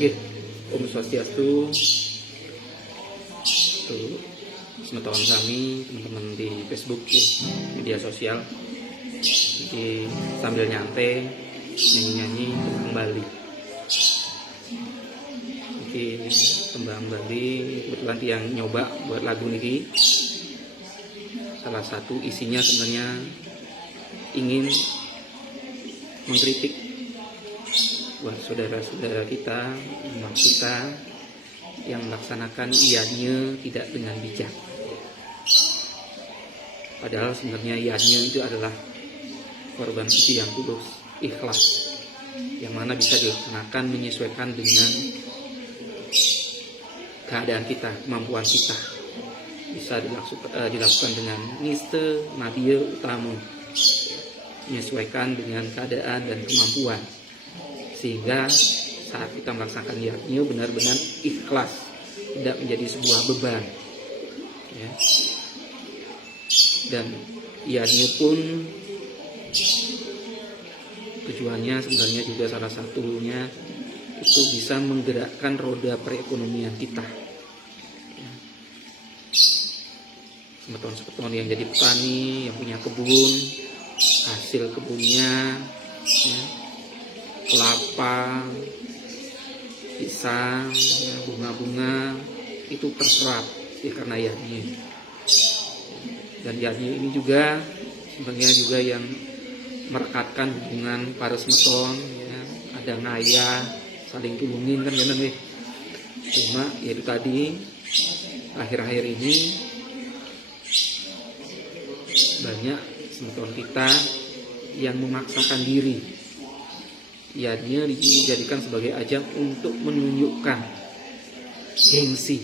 Nggih, Om Swastiastu. Tuh, semeton kami teman-teman di Facebook, media sosial. Jadi sambil nyantai nyanyi-nyanyi tembang Bali. Jadi tembang Bali kebetulan yang nyoba buat lagu niki. Salah satu isinya sebenarnya ingin mengkritik buat saudara-saudara kita, umat kita yang melaksanakan iadnya tidak dengan bijak. Padahal sebenarnya iadnya itu adalah korban suci yang tulus, ikhlas, yang mana bisa dilaksanakan menyesuaikan dengan keadaan kita, kemampuan kita. Bisa dilakukan dengan niste, nadia, utama, menyesuaikan dengan keadaan dan kemampuan, sehingga saat kita melaksanakan iadnya benar-benar ikhlas, tidak menjadi sebuah beban, ya. Dan iadnya pun tujuannya sebenarnya juga salah satunya itu bisa menggerakkan roda perekonomian kita, ya. Semeton-semeton yang jadi petani, yang punya kebun, hasil kebunnya, ya, kelapa, pisang, ya, bunga-bunga itu terserap ya karena iadnya. Dan iadnya ini juga sebenarnya juga yang merekatkan hubungan para semeton, ya. Ada ngaya, saling tulungin kan ya nih. Cuma ya itu tadi akhir-akhir ini banyak semeton kita yang memaksakan diri. Iadnya dijadikan sebagai ajang untuk menunjukkan gengsi.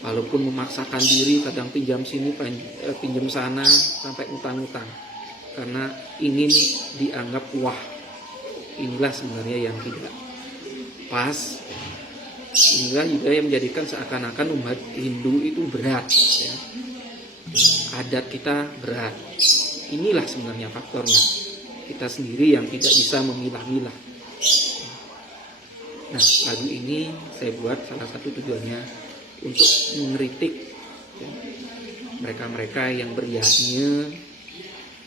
Walaupun memaksakan diri, kadang pinjam sini, pinjam sana, sampai utang-utang, karena ingin dianggap wah. Inilah sebenarnya yang tidak pas. Inilah juga yang menjadikan seakan-akan umat Hindu itu berat, ya. Adat kita berat. Inilah sebenarnya faktornya. Kita sendiri yang tidak bisa memilah-milah. Nah, lagu ini saya buat salah satu tujuannya untuk mengkritik, ya, mereka-mereka yang beriadnya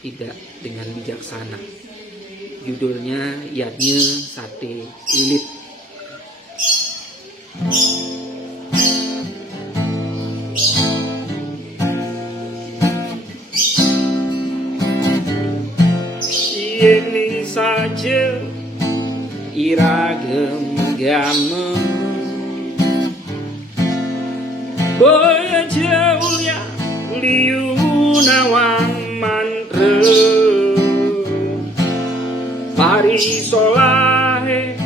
tidak dengan bijaksana. Judulnya iadnya sate lilit. Ini saja iragam agama, boya jauhnya liu nawang mantra, pari solahe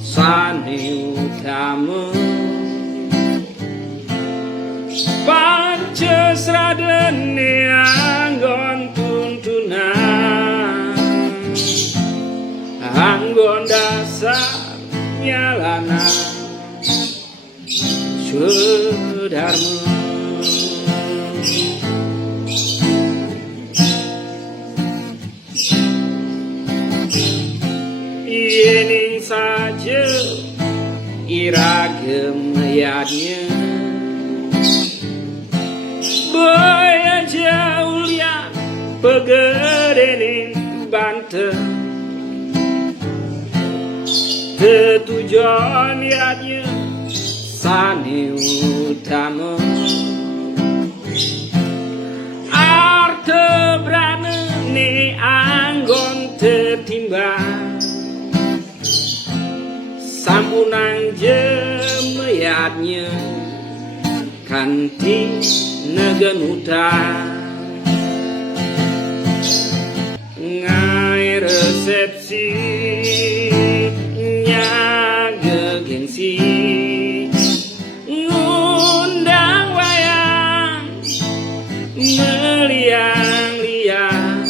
sane utama, pancasradane anggon tuntunan, anggon dasar nyalana Swadharma. Ini saja iragam iadnya, boya jauh liat pegedening Banten, ketujuan iadnya sane utama, artebrane ne anggon tertimbang, sampunang jemeyatnya kanti negenutan, ngai resepsi nyaga gengsi, ngundang wayang meliang-liang,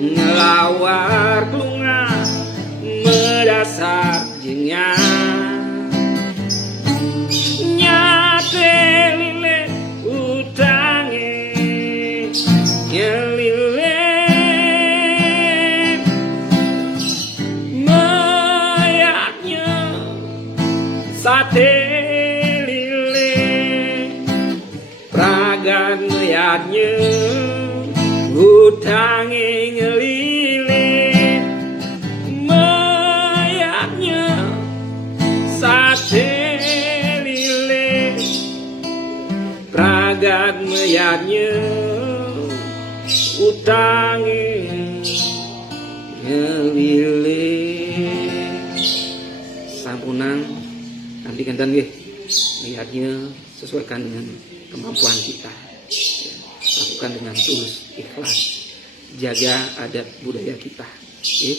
ngelawar klunga medasar jengang, nyate lilit utange nyelilit sate lile pragan liatnya utange ngelile mayatnya sate lile pragan liatnya utange ngelile. Sampunang nanti kandan nggih lihatnya sesuaikan dengan kemampuan kita ya, lakukan dengan tulus ikhlas, jaga adat budaya kita ya.